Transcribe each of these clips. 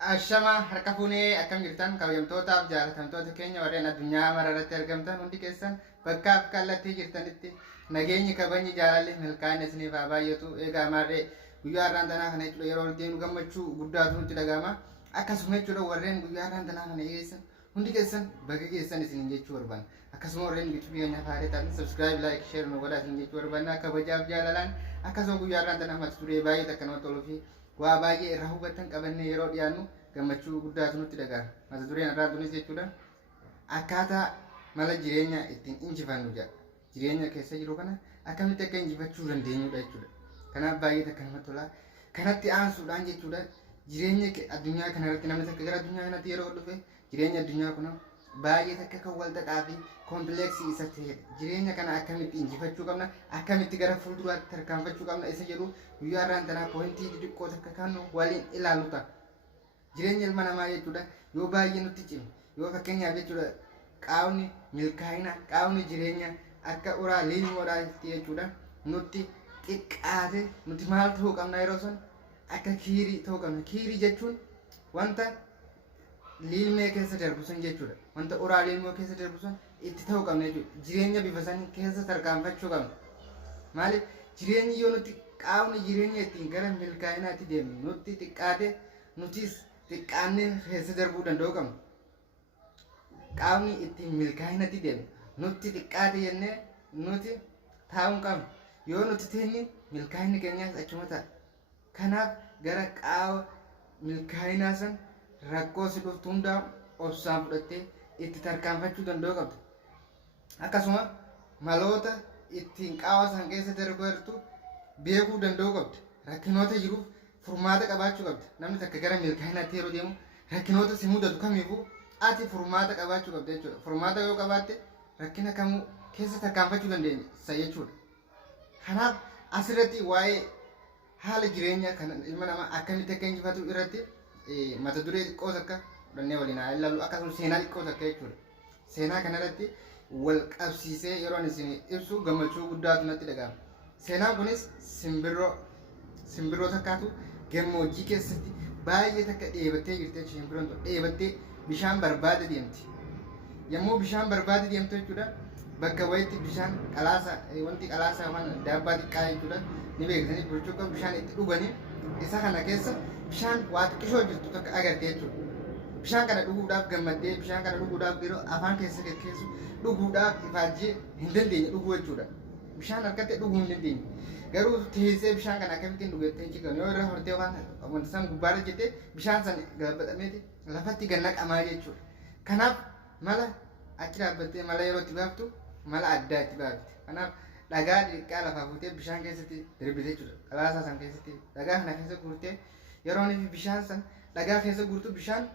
Ashama harka fuunee akkam jirtan kabajamtootaaf jaalatamtoota keenya warreen addunyaa mararratti argamtan hundi keessan bakkaaf kallattii jirtanitti nageenyi kabajni jaalalli milkaa'ina isiniif haa baay'atu. Egaa maarree guyyaa har'aan tanaa kana jechuudha yeroo deemu gammachuu guddaatu nutti dhagahama. Akkasuma jechuudha warreen guyyaa har'aan tanaa kana eegessan hundi keessan bakka keessan isiniin jechuu barbaanna. Akkasuma warreen YouTube keenya faayidaa ta'an subscribe like share nu godhaa isiniin jechuu barbaanna. Kabajaaf jaalalaan akkasuma guyyaa har'aan tanaa mata duree baay'ee takka namatti toluu fi waa baay'ee irraa hubatan qabannee yeroo dhiyaannu gammachuu guddaatu nutti dhagahama. Mata dureen irraa dunis jechuudha akkaataa mala jireenya ittiin injifannu jedha. Jireenya keessa jiru kana akkamitti akka injifachuu dandeenyudha jechuudha. Kanaaf baay'ee takka namatti tola. Kanatti aansuudhaan jechuudha jireenya addunyaa kana irratti namni takka gara addunyaa kanatti yeroo dhufe jireenya addunyaa kun baay'ee takka kan wal xaxaa fi kompleksii isa ta'edha. Jireenya kana akkamitti injifachuu qabna, akkamitti gara fuulduraatti tarkaanfachuu qabna isa jedhu guyyaa har'aan tanaa poointii xixiqqoo takka kan waliin ilaallu ta'a. Jireenya ilma namaa jechuudha yoo baay'ee nutti cimu yoo fakkeenyaaf jechuudha qaawni milkaa'ina qaawni jireenya akka uraa liilmoodhaa jechuudha nutti xiqqaate nuti maal ta'uu qabna yeroo san akka kiirii ta'uu qabna. Kiirii jechuun wanta liilmee keessa darbu sun jechuudha. Wanta uraa liilmoo keessa darbu sun itti ta'uu qabna jechuudha. Jireenya bifa sanii keessa tarkaanfachuu qabna. Maaliif jireenyi yoo nuti qaawni jireenya ittiin gara milkaa'inaatti deemnu nutti xiqqaate nutis xiqqaannee keessa darbuu danda'uu qabna. Qaawni ittiin milkaa'inatti deemnu nutti xiqqaate jennee nuti taa'uu qabna. Yoo nuti teenye milkaa'inni keenyaas achuma ta'a. Kanaaf gara qaawa milkaa'inaa san rakkoo si dhuftu hundaa obsaan fudhattee itti tarkaanfachuu danda'uu qabda. Akkasuma maloota ittiin qaawa san keessa darbartu beekuu danda'uu qabda. Rakkinoota jiruuf furmaata qabaachuu qabda. Namni takka gara milkaa'inaatti yeroo deemu rakkinoota si mudatu kamiifuu ati furmaata qabaachuu qabda jechuudha. Furmaata yoo qabaatte rakkina kamuu keessa tarkaanfachuu dandeenya isa jechuudha. Kanaaf asirratti waa'ee haala jireenya kan ilma namaa akkamitti akka injifatu irratti mata duree xiqqoo takka fudhannee waliin haa ilaallu. Akkasuma seenaa xiqqoo takka jechuudha. Seenaa kanarratti wal qabsiisee yeroo isin ibsu gammachuu guddaatu natti dhagahama. Seenaan kunis simbirroo takkaatu gammoojjii keessatti baay'ee takka dheebattee jirti. Simbirroon tun dheebattee bishaan barbaada deemti. Yommuu bishaan barbaada deemtu jechuudha bakka wayitti bishaan qalaasa wanti qalaasa afaan daabbaa xiqqaa jechuudha ni beektanii burcuqqoo bishaan itti dhuganii isa kana keessa bishaan waa xiqqishoo jirtu takka agarte jechuudha. Bishaan kana dhuguudhaaf gammaddee bishaan kana dhuguudhaaf yeroo afaan keessa geggeessu dhuguudhaaf ifaajjii hin dandeenye dhuguu jechuudha. Bishaan harkatti dhuguu hin dandeenye. Garuu teessee bishaan kana akkamittiin dhugettee hin ciqan yoo irra hortee waan wanta san gubbaarra jettee bishaan san gabbaxameeti lafatti gannaqamaa jechuudha. Kanaaf mala achi dhaabbattee mala yeroo itti baaftu mala addaa itti baafti. Kanaaf dhagaa xiqqaa lafaa fuutee bishaan keessatti darbite jechuudha. Qalaasaa san keessatti dhagaa kana keessa guurtee yeroo inni bishaan san dhagaa keessa guurtu bishaan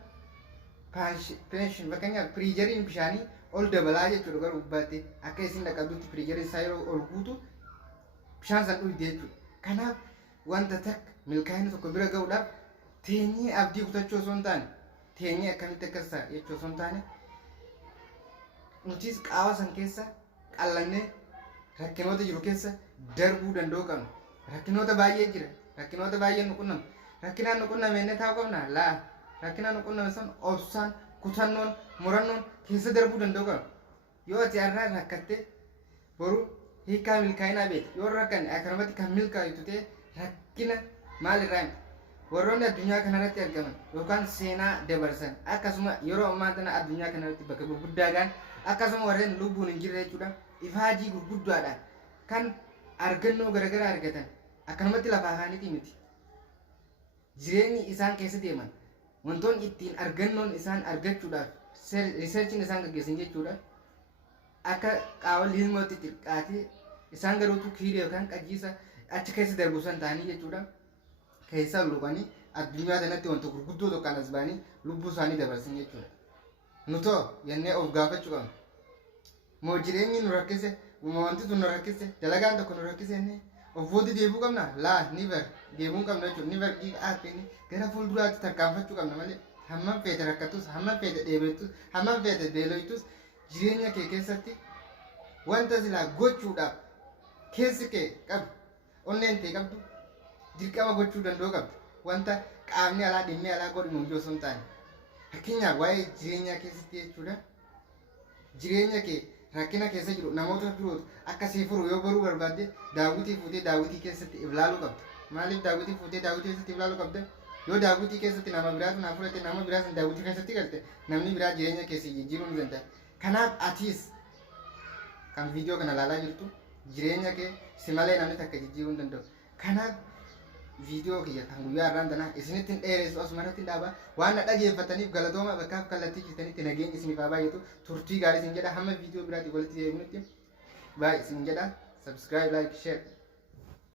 paashin fakkeenyaaf piriijeriin bishaanii ol dabalaa jechuudha. Garuu gubbaatti akka isin dhaqabdutti piriijeriin isaa yeroo ol guutu bishaan san dhugde jechuudha. Kanaaf wanta takka milkaa'ina tokko bira ga'uudhaaf teenyee abdii kutachuu osoo hin taane teenyee akkamitti akkas ta'a jechuu osoo hin taane nutis qaawa san keessa qallannee rakkinoota jiru keessa darbuu danda'uu qabna. Rakkinoota baay'ee jira. Rakkinoota baay'ee nu qunnama. Rakkinaan nu qunname inni taa'uu qabna laa. Rakkinaan nu qunname san obsaan kutannoon murannoon keessa darbuu danda'uu qabna. Yoo ati har'aa rakkattee boru hiikaa milkaa'inaa beekte yoo rakkanne akkanumatti kan milkaa'u ta'e rakkina maalirraa himta. Warroonni addunyaa kanarratti argaman yookaan seenaa dabarsan akkasuma yeroo ammaa tana addunyaa kanarratti bakka gurguddaa gahan akkasuma warreen lubbuun hin jirre jechuudha ifaajii gurguddaadhaan kan argannoo garaagaraa argatan akkanumatti lafaa kaanitii miti. Jireenyi isaan keessa deeman wantoonni ittiin argannoon isaan argachuudhaaf riisarchiin isaan gaggeessan jechuudha akka qaawa liilmootti xiqqaatee isaan garuutu kiirii yookaan qajiisa achi keessa darbu san ta'anii jechuudha. Keessa luqanii addunyaa kanatti wanta gurguddoo tokkaan as ba'anii lubbuu isaanii dabarsan jechuudha. Nutoo jennee of gaafachuu qabna. Moo jireenyi nu rakkise, moo wanti sun nu rakkise, dalagaan tokko nu rakkise jennee of booda deebuu qabna? Laa niver deebuu qabna jechuudha. Niver dhiiga aappeenii gara fuulduraatti tarkaanfachuu qabna malee hammam feete rakkatus, hammam feete dheebettus, hammam feete beeloytus jireenya kee keessatti wanta silaa gochuudhaaf keessi kee qabdu onneen ta'e qabdu dirqama gochuu danda'uu qabda. wanta qaamni alaa dhimmi alaa godhu nuuf osoo hin taane fakkeenyaaf waa'ee jireenya keessatti jechuudha jireenya kee rakkina keessa jiru namoota birootu akka sii furu yoo baruu barbaadde daawwitii fuutee daawwitii keessatti ilaaluu qabda maaliif daawwitii fuutee daawwitii keessatti ilaaluu qabda yoo daawwitii keessatti nama biraatu naa fudhate nama biraas daawwitii keessatti galte namni biraa jireenya keessi jijjiiruu ni danda'a kanaaf atiis kan viidiyoo kana ilaalaa jirtu jireenya kee si malee namni takka jijjiiruu hin danda'u kanaaf viidiyoo kiyya kan guyyaa irraan tanaa isinittiin dheeressu asumarratti dhaaba waan na dhageeffataniif galatooma bakkaaf kallattii jirtanitti nageenyi isiniif haa baay'atu turtii gaarii isin jedha hamma viidiyoo biraatti walitti deebinutti baay'ee isin jedha subscribe like share